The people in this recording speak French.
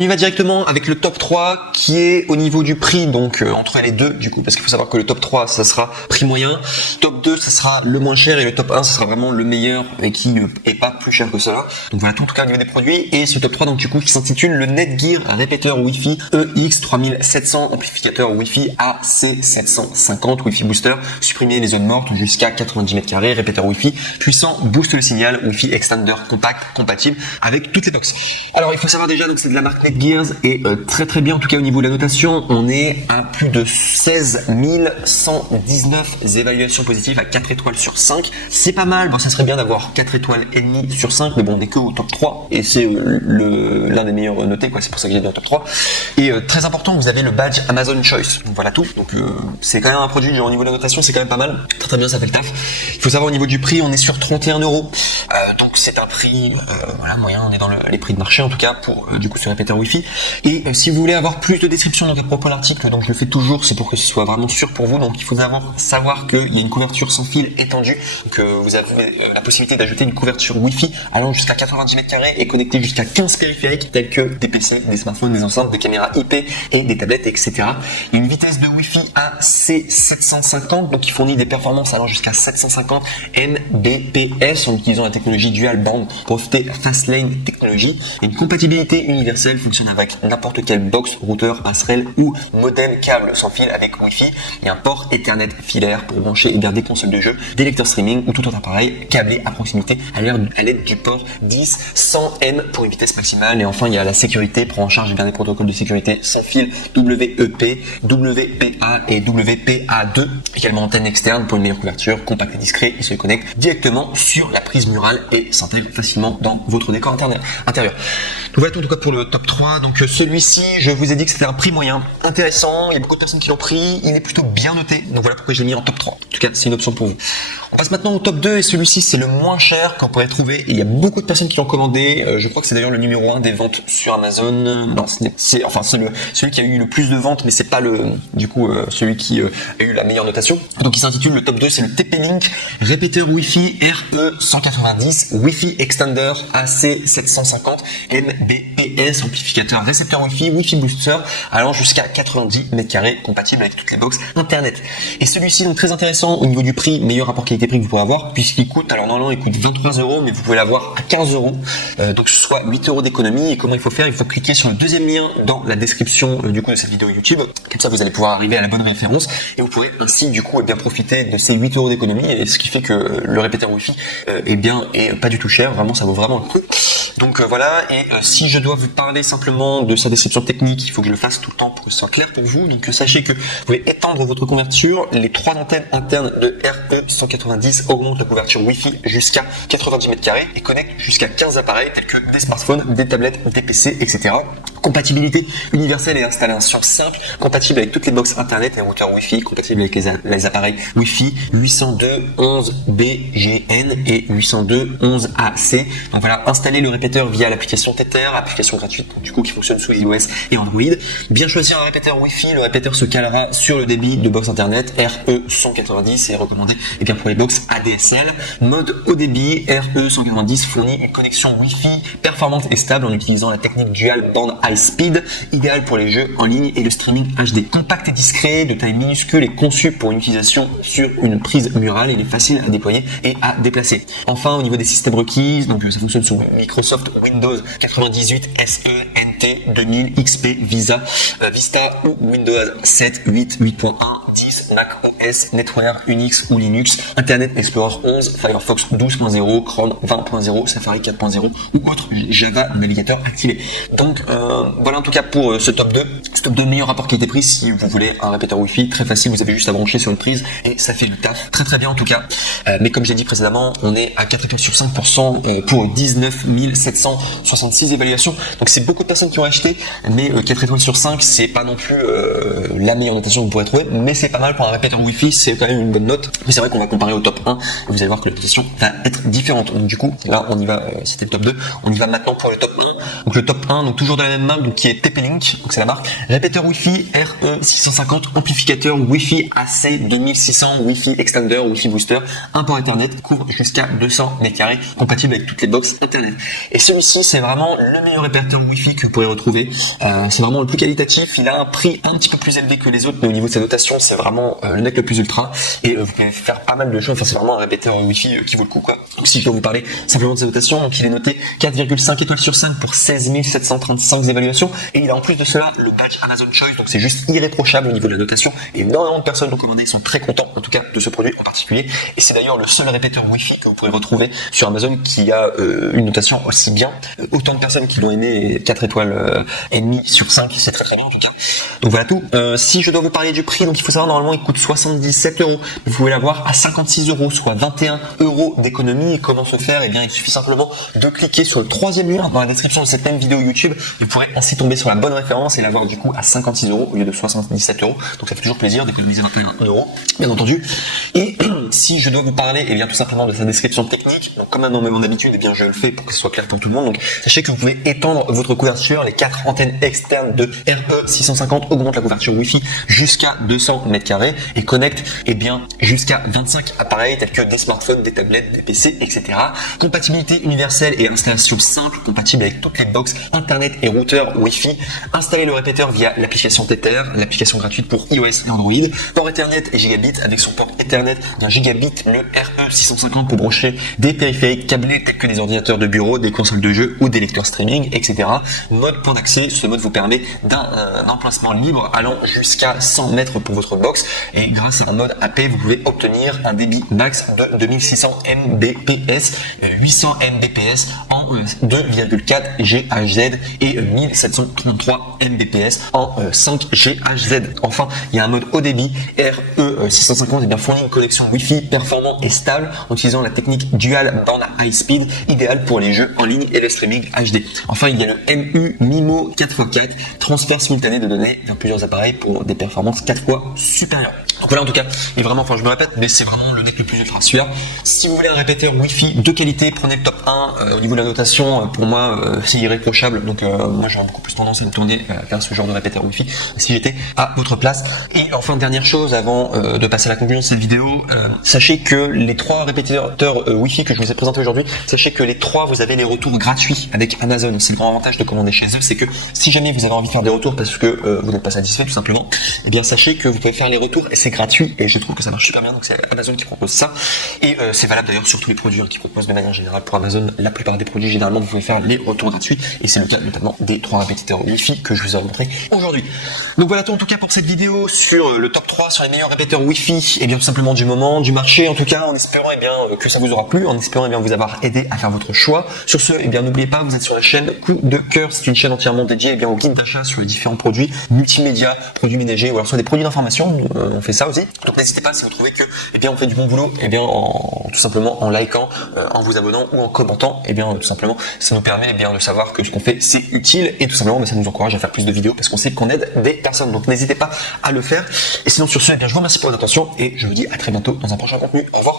On y va directement avec le top 3 qui est au niveau du prix, donc entre les deux du coup, parce qu'il faut savoir que le top 3 ça sera prix moyen, top 2 ça sera le moins cher et le top 1 ça sera vraiment le meilleur et qui est pas plus cher que cela. Donc voilà tout en tout cas au niveau des produits, et ce top 3 donc du coup qui s'intitule le Netgear répéteur Wi-Fi EX3700 amplificateur Wi-Fi AC750 Wi-Fi booster, supprimer les zones mortes jusqu'à 90 mètres carrés, répéteur Wi-Fi puissant, booste le signal, Wi-Fi extender compact, compatible avec toutes les box. Alors il faut savoir déjà donc c'est de la marque Netgear et très bien en tout cas au niveau de la notation, on est à plus de 16 119 évaluations positives à 4 étoiles sur 5. C'est pas mal, bon ça serait bien d'avoir 4 étoiles et demie sur 5, mais bon on n'est que au top 3 et c'est l'un des meilleurs notés quoi, c'est pour ça que j'ai dit en top 3. Et très important, vous avez le badge Amazon Choice. Donc voilà tout. Donc c'est quand même un produit genre au niveau de la notation, c'est quand même pas mal. Très bien, ça fait le taf. Il faut savoir au niveau du prix, on est sur 31 €. Donc c'est un prix voilà moyen, on est dans les prix de marché en tout cas pour du coup ce répéteur Wi-Fi. Et si vous voulez avoir plus de description donc à propos de l'article, donc je le fais toujours, c'est pour que ce soit vraiment sûr pour vous. Donc il faut savoir qu'il y a une couverture sans fil étendue, que vous avez la possibilité d'ajouter une couverture Wi-Fi allant jusqu'à 90 mètres carrés et connecter jusqu'à 15 périphériques tels que des PC, des smartphones, des enceintes, des caméras IP et des tablettes, etc. Il y a une vitesse de Wi-Fi AC750, donc qui fournit des performances allant jusqu'à 750 Mbps en utilisant la technologie Dual Band Profiter Fastlane technologie. Et une compatibilité universelle, fonctionne avec n'importe quel box, routeur, passerelle ou modem câble sans fil avec Wi-Fi, et un port Ethernet filaire pour brancher et garder console de jeu, des lecteurs streaming ou tout autre appareil câblé à proximité à l'aide du port 10 100M pour une vitesse maximale. Et enfin il y a la sécurité, prend en charge bien des protocoles de sécurité sans fil WEP, WPA et WPA2, également antenne externe pour une meilleure couverture, compact et discret. Il se connecte directement sur la prise murale et s'intègre facilement dans votre décor intérieur. Donc voilà en tout cas pour le top 3. Donc celui-ci, je vous ai dit que c'était un prix moyen intéressant, il y a beaucoup de personnes qui l'ont pris, il est plutôt bien noté, donc voilà pourquoi je l'ai mis en top 3. En tout cas c'est une option pour vous. On passe maintenant au top 2 et celui-ci c'est le moins cher qu'on pourrait trouver. Il y a beaucoup de personnes qui l'ont commandé, je crois que c'est d'ailleurs le numéro 1 des ventes sur Amazon. Non, c'est celui qui a eu le plus de ventes, mais c'est pas celui qui a eu la meilleure notation. Donc il s'intitule le top 2, c'est le TP-Link répéteur Wi-Fi RE190 Wi-Fi Extender AC750 Mbps amplificateur récepteur Wi-Fi Wi-Fi booster allant jusqu'à 90 mètres carrés, compatible avec toutes les box internet. Et celui-ci donc très intéressant au niveau du prix, meilleur rapport qualité-prix que vous pouvez avoir, puisqu'il coûte, alors normalement il coûte 23 €, mais vous pouvez l'avoir à 15 €, donc soit 8 € d'économie. Et comment il faut faire? Il faut cliquer sur le deuxième lien dans la description du coup de cette vidéo YouTube, comme ça vous allez pouvoir arriver à la bonne référence et vous pourrez ainsi du coup bien profiter de ces 8 € d'économie, et ce qui fait que le répéteur Wi-Fi est pas du tout cher, vraiment ça vaut vraiment le coup. Donc voilà, et si je dois vous parler simplement de sa description technique, il faut que je le fasse tout le temps pour que ce soit clair pour vous. Donc sachez que vous pouvez étendre votre couverture, les 3 antennes internes de RE190 augmentent la couverture Wi-Fi jusqu'à 90 mètres carrés et connectent jusqu'à 15 appareils tels que des smartphones, des tablettes, des PC, etc. Compatibilité universelle et installation simple, compatible avec toutes les box internet et routeurs Wi-Fi, compatible avec les appareils Wi-Fi 802.11bgn et 802.11ac. Donc voilà, installer le répéteur via l'application Tether, application gratuite du coup qui fonctionne sous iOS et Android. Bien choisir un répéteur Wi-Fi, le répéteur se calera sur le débit de box internet RE190 et est recommandé pour les box ADSL. Mode haut débit, RE190 fournit une connexion Wi-Fi performante et stable en utilisant la technique Dual Band High Speed, idéale pour les jeux en ligne et le streaming HD. Compact et discret, de taille minuscule et conçu pour une utilisation sur une prise murale. Il est facile à déployer et à déplacer. Enfin, au niveau des systèmes requis, donc ça fonctionne sous Microsoft Windows 98 SE, NT, 2000, XP, Vista ou Windows 7, 8, 8.1, 10, Mac OS, NetWare, Unix ou Linux, Internet Explorer 11, Firefox 12.0, Chrome 20.0, Safari 4.0 ou autre Java navigateur activé. Donc voilà en tout cas pour ce top 2. Ce top 2 meilleur rapport qualité-prix si vous voulez un répéteur Wi-Fi très facile, vous avez juste à brancher sur une prise et ça fait le taf. Très bien en tout cas. Mais comme j'ai dit précédemment, on est à 4 étoiles sur 5% pour 19 766 évaluations. Donc c'est beaucoup de personnes qui ont acheté, mais 4 étoiles sur 5, c'est pas non plus la meilleure notation que vous pourrez trouver, mais c'est pas mal pour un répéteur Wi-Fi, c'est quand même une bonne note. Mais c'est vrai qu'on va comparer au top 1 et vous allez voir que la notation va être différente. Donc du coup, là on y va, c'était le top 2, on y va maintenant pour le top 1. Donc le top 1, donc toujours de la même marque, donc qui est TP-Link, donc c'est la marque Répéteur Wi-Fi RE650, amplificateur Wi-Fi AC 2600, Wi-Fi extender, Wi-Fi booster, un port Ethernet, couvre jusqu'à 200 m², compatible avec toutes les box Internet. Et celui-ci, c'est vraiment le meilleur répéteur Wi-Fi que vous pourrez retrouver. C'est vraiment le plus qualitatif. Il a un prix un petit peu plus élevé que les autres, mais au niveau de sa notation, c'est vraiment le mec le plus ultra. Et vous pouvez faire pas mal de choses. Enfin, c'est vraiment un répéteur Wi-Fi qui vaut le coup, quoi. Donc, si je dois vous parler simplement de sa notation, donc il est noté 4,5 étoiles sur 5 pour 16 735 évaluations. Et il a en plus de cela le badge Amazon Choice, donc c'est juste irréprochable au niveau de la notation. Et énormément de personnes l'ont commandé, sont très contents en tout cas de ce produit en particulier. Et c'est d'ailleurs le seul répéteur Wi-Fi que vous pourrez retrouver sur Amazon qui a une notation aussi bien. Autant de personnes qui l'ont aimé, 4 étoiles et demi sur 5, c'est très très bien en tout cas. Donc voilà tout. Si je dois vous parler du prix, donc il faut savoir normalement il coûte 77 €. Vous pouvez l'avoir à 56 €, soit 21 € d'économie. Et comment se faire? Eh bien il suffit simplement de cliquer sur le troisième lien dans la description de cette même vidéo YouTube. Vous pourrez ainsi tomber sur la bonne référence et l'avoir du coup à 56 € au lieu de 77 €. Donc ça fait toujours plaisir d'économiser 21 €, bien entendu. Et si je dois vous parler, eh bien tout simplement de sa description technique, donc comme à mon habitude, eh bien je le fais pour que ce soit clair pour tout le monde. Donc sachez que vous pouvez étendre votre couverture. Les 4 antennes externes de RE650 augmentent la couverture Wi-Fi jusqu'à 200 m² et connectent bien jusqu'à 25 appareils tels que des smartphones, des tablettes, des PC, etc. Compatibilité universelle et installation simple, compatible avec toutes les box Internet et routeurs Wi-Fi. Installez le répéteur via l'application Tether, l'application gratuite pour iOS et Android. Port Ethernet et gigabit avec son port Ethernet d'un gigabit, le RE650 pour brancher des périphériques câblés tels que des ordinateurs de bureau, des consoles de jeux ou des lecteurs streaming, etc. Mode point d'accès, ce mode vous permet d'un emplacement libre allant jusqu'à 100 mètres pour votre box et grâce à un mode AP, vous pouvez obtenir un débit max de 2600 Mbps, 800 Mbps en 2,4 GHz et 1733 Mbps en 5 GHz. Enfin, il y a un mode haut débit. RE650 fournit une connexion Wi-Fi performant et stable en utilisant la technique Dual Band High Speed, idéale pour les jeux en ligne et le streaming HD. Enfin, il y a le MU-MIMO 4x4, transfert simultané de données vers plusieurs appareils pour des performances 4 fois supérieures. Donc voilà en tout cas, et vraiment, enfin je me répète, mais c'est vraiment le deck le plus ultra sûr. Si vous voulez un répéteur Wi-Fi de qualité, prenez le top 1. Au niveau de la notation, pour moi, c'est irréprochable. Donc moi j'aurais beaucoup plus tendance à me tourner vers ce genre de répéteur Wi-Fi si j'étais à votre place. Et enfin, dernière chose avant de passer à la conclusion de cette vidéo, sachez que les 3 répétiteurs Wi-Fi que je vous ai présentés aujourd'hui, sachez que les 3, vous avez les retours gratuits avec Amazon. C'est le grand avantage de commander chez eux, c'est que si jamais vous avez envie de faire des retours parce que vous n'êtes pas satisfait tout simplement, eh bien sachez que vous pouvez faire les retours et c'est gratuit et je trouve que ça marche super bien. Donc c'est Amazon qui propose ça et c'est valable d'ailleurs sur tous les produits qui proposent de manière générale pour Amazon. La plupart des produits, généralement, vous pouvez faire les retours gratuits et c'est le cas notamment des 3 répétiteurs Wi-Fi que je vous ai montré aujourd'hui. Donc voilà tout en tout cas pour cette vidéo sur le top 3 sur les meilleurs répéteurs Wi-Fi et bien tout simplement du moment, du marché en tout cas, en espérant que ça vous aura plu, en espérant vous avoir aidé à faire votre choix. Sur ce, n'oubliez pas, vous êtes sur la chaîne Coup de Cœur, c'est une chaîne entièrement dédiée au guide d'achat sur les différents produits multimédia, produits ménagers ou alors soit des produits d'information, on fait ça aussi. Donc n'hésitez pas si vous trouvez que on fait du bon boulot, tout simplement en likant, en vous abonnant ou en commentant, tout simplement ça nous permet de savoir que ce qu'on fait c'est utile et tout simplement ça nous encourage à faire plus de vidéos parce qu'on sait qu'on aide des personnes. Donc n'hésitez pas à le faire. Et sinon sur ce, je vous remercie pour votre attention et je vous dis à très bientôt dans un prochain contenu. Au revoir.